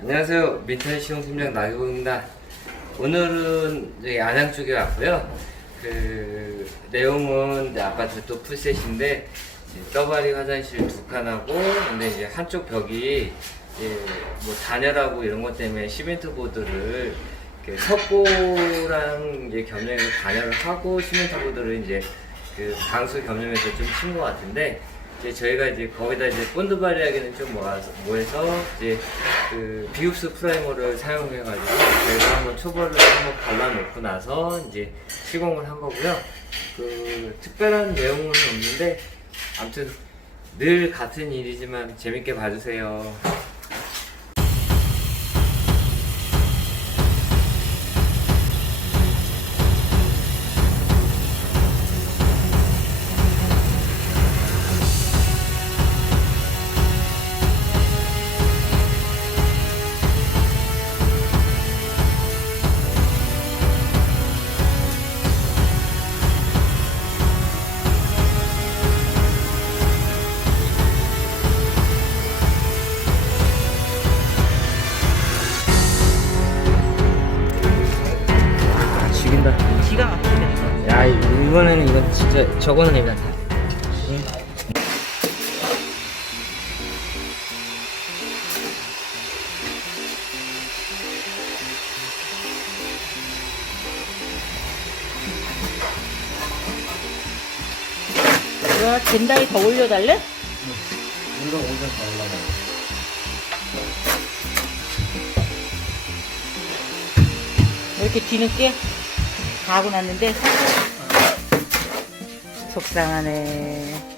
안녕하세요. 민턴 시용 팀장 나경입니다. 오늘은 저기 안양 쪽에 왔고요. 그 내용은 이제 아파트 또 풀셋인데 떠바리 화장실 두 칸하고 근데 이제 한쪽 벽이 이제 뭐 단열하고 이런 것 때문에 시멘트 보드를 이렇게 석고랑 이제 겸용해서 단열을 하고 시멘트 보드를 이제 그 방수 겸용해서 좀 친 것 같은데 이제 저희가 이제 거기다 이제 본드바리하기는 좀 모아서 모해서 이제 그 비흡수 프라이머를 사용해가지고 저희가 한번 초벌을 한번 발라놓고 나서 이제 시공을 한 거고요. 그 특별한 내용은 없는데 아무튼 늘 같은 일이지만 재밌게 봐주세요. 저거는 이거 뭐야, 젠다이 더 올려달래? 이거 오전 더 올라가. 왜 이렇게 뒤늦게 다 하고 났는데? 속상하네.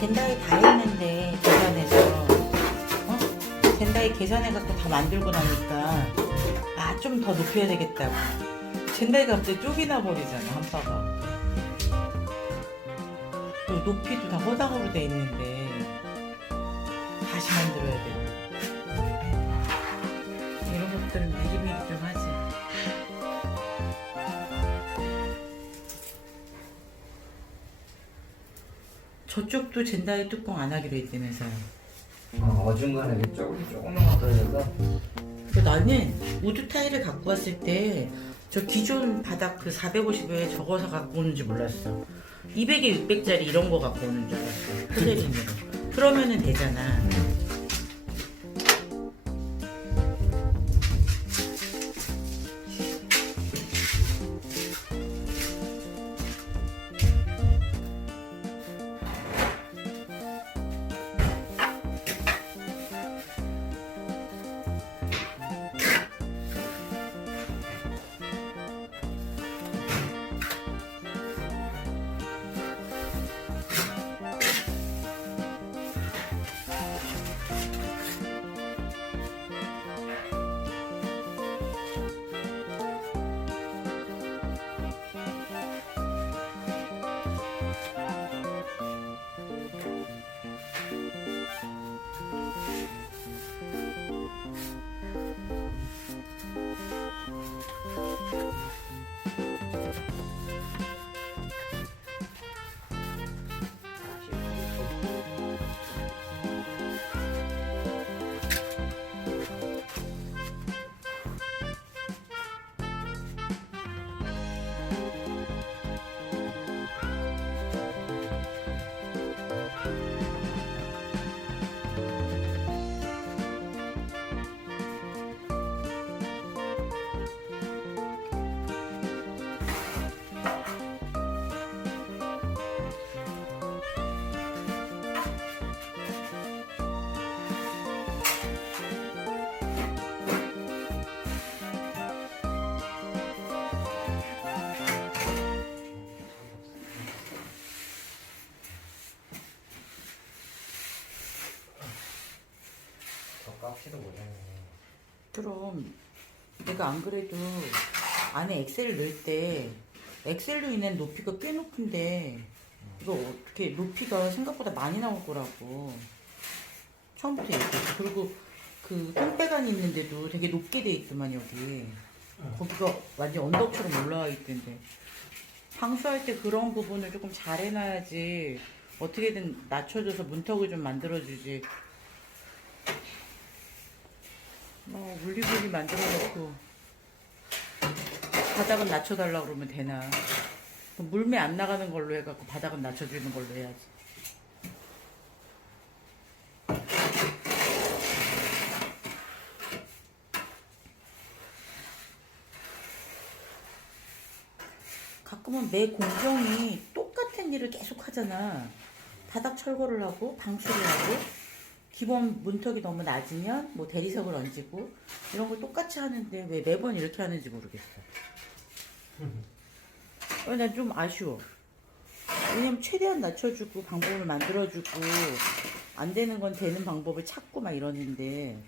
젠다이 다 했는데 계산해서 어? 젠다이 계산해갖고 다 만들고 나니까 아 좀 더 높여야 되겠다고. 젠다이가 갑자기 쪽이 나 버리잖아 한 바가. 그리고 높이도 다 허당으로 돼 있는데 다시 만들어야 돼. 이런 것들은 미리미리 좀 하지. 저쪽도 젠다이 뚜껑 안 하기로 했다면서요. 어중간에 조금 조금만 근데 나는 우드 타일을 갖고 왔을 때 저 기존 바닥 그 450에 적어서 갖고 오는지 몰랐어. 200에 600짜리 이런 거 갖고 오는 줄 알았어. 플레린으로. 그러면은 되잖아. 그럼 내가 안 그래도 안에 엑셀 넣을 때 엑셀로 인한 높이가 꽤 높은데 이거 어떻게 높이가 생각보다 많이 나올 거라고. 처음부터 얘기했어. 그리고 그 똥배관 있는데도 되게 높게 돼 있더만 여기. 거기가 완전 언덕처럼 올라와 있던데. 방수할 때 그런 부분을 조금 잘 해놔야지 어떻게든 낮춰줘서 문턱을 좀 만들어주지 뭐 물리불리 만들어 놓고 바닥은 낮춰달라고 그러면 되나? 물매 안 나가는 걸로 해갖고 바닥은 낮춰주는 걸로 해야지. 가끔은 매 공정이 똑같은 일을 계속 하잖아. 바닥 철거를 하고 방수를 하고 기본 문턱이 너무 낮으면 뭐 대리석을 얹고 이런 걸 똑같이 하는데 왜 매번 이렇게 하는지 모르겠어. 어, 난좀 아쉬워. 왜냐면 최대한 낮춰주고 방법을 만들어주고 안 되는 건 되는 방법을 찾고 막 이러는데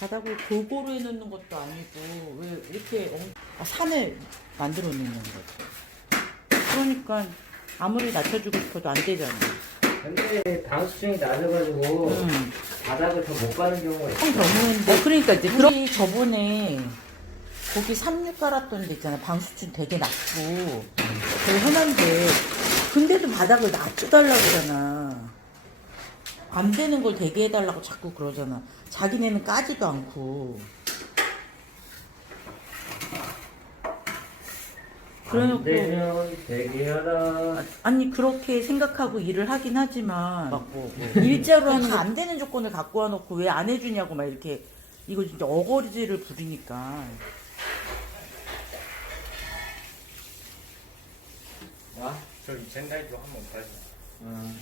바닥을 골고루 해놓는 것도 아니고 왜 이렇게 엉- 아, 산을 만들어 놓는 거지. 그러니까 아무리 낮춰주고 싶어도 안 되잖아. 근데 방수층이 낮아가지고 응. 바닥을 더 못 가는 경우가 있어. 참 너무한데. 그러니까 이제 우리 저번에 거기 삼육 깔았던 데 있잖아 방수층 되게 낮고. 되게 흔한데. 근데도 바닥을 낮춰달라고 그러잖아. 안 되는 걸 되게 해달라고 자꾸 그러잖아. 자기네는 까지도 않고 안 그래놓고 되면 되게 하라. 아니 그렇게 생각하고 일을 하긴 하지만 일자로 하는 안 되는 조건을 갖고 와놓고 왜 안 해주냐고 막 이렇게 이거 진짜 어거지를 부리니까 와? 저기 젠다이도 한번 가자. 어.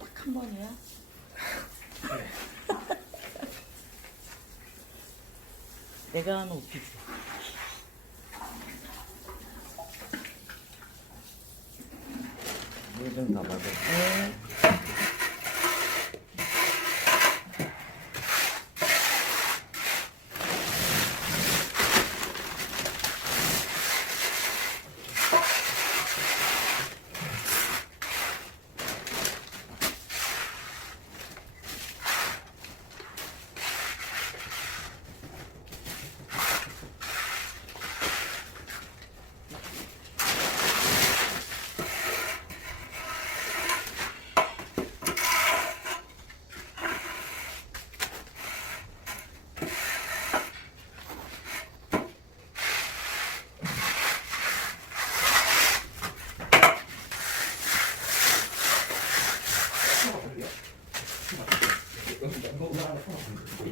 딱한 번이야. 내가 하는 오피지. 물좀 담아줘. 네.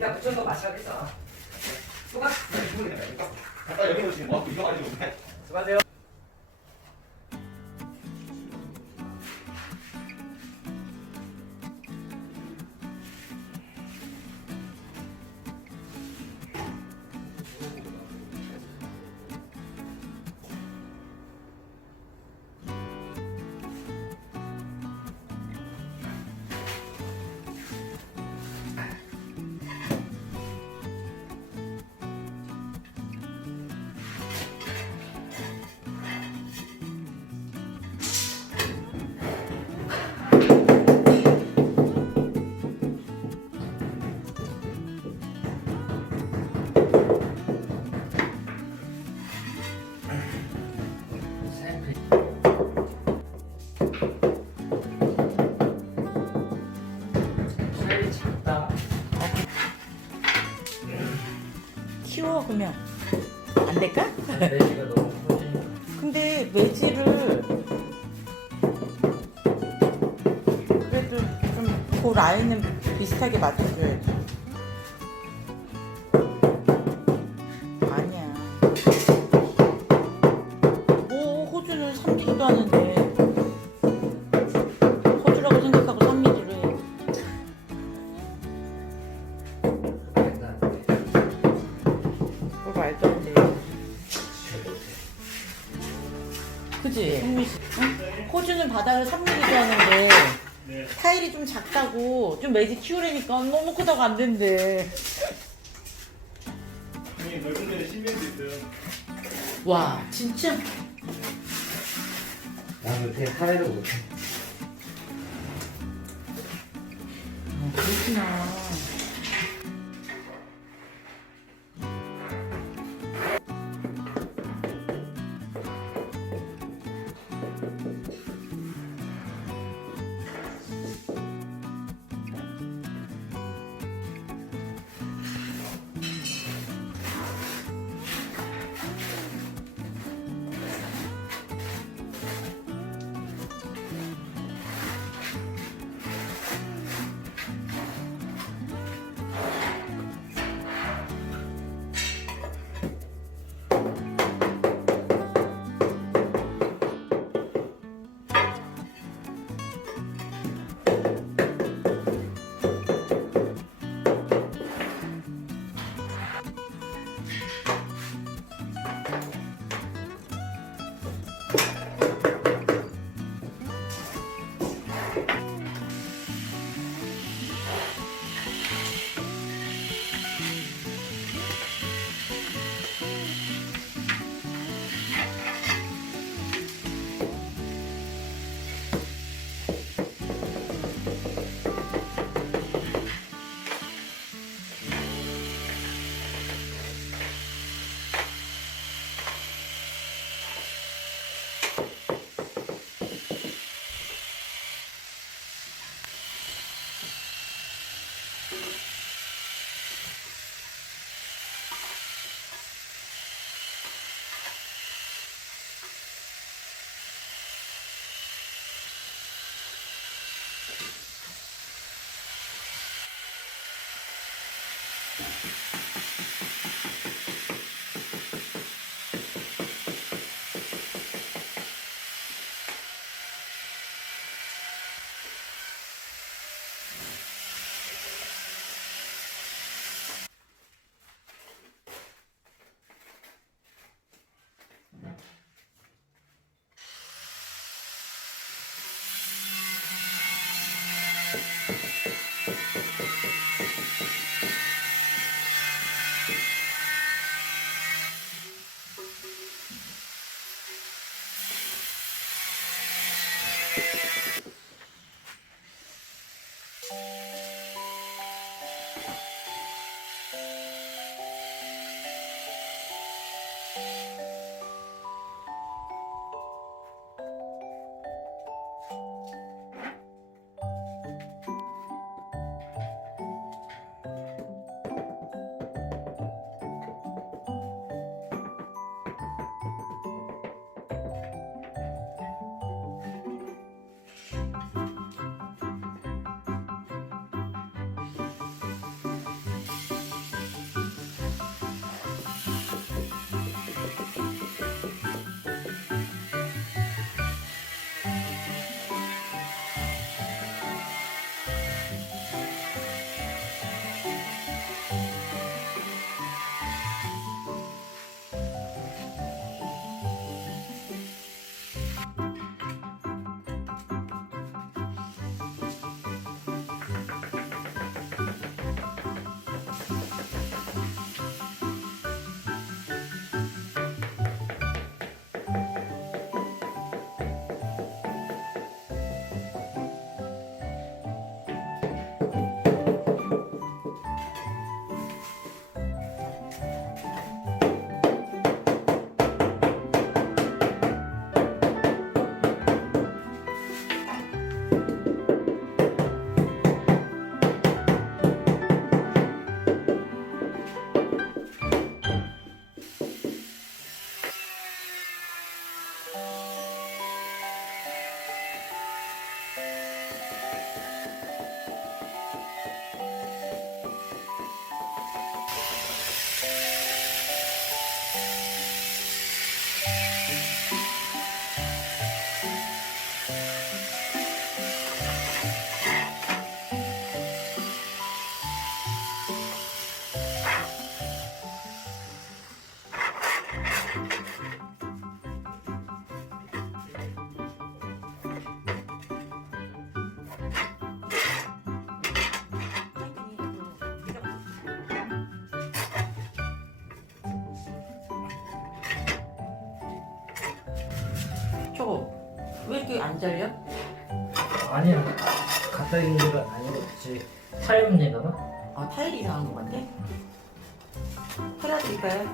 이따 붙여서 마셔야겠어. 수고하. 오신 뭐 이거 가지고 오네. 수고하세요. 키워 그러면 안 될까? 돼지가 너무 커지. 근데 매질을 그래도 좀 그 라인은 비슷하게 맞춰줘야지. 그지? 응? 호주는 바닥을 3mm도 하는데 네. 타일이 좀 작다고 좀 매직 키우려니까 너무 크다고 안 된대. 형님 넓은 데는 신비도 있어요. 와 진짜 난 어떻게 하나도 못해. 어, 그렇구나. 저거 왜 이렇게 안 잘려? 아니야 갖다 있는 데가 아니고 저기 타일 문제인가 봐 아 타일이 이상한 것 같아? 팔아드릴까요?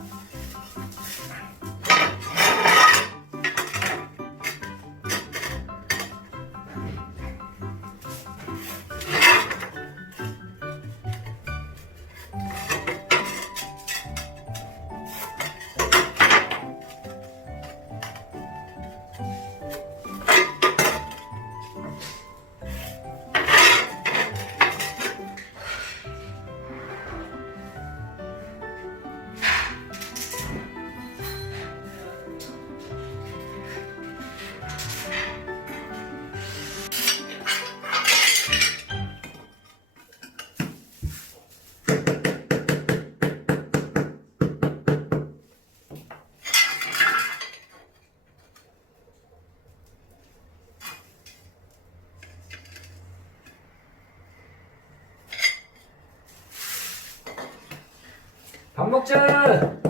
밥 먹자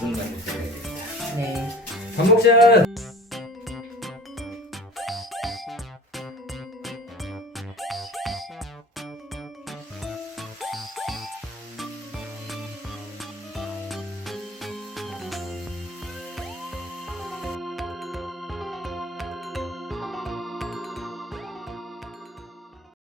부분만 들어야 되겠다. 네 밥 먹자.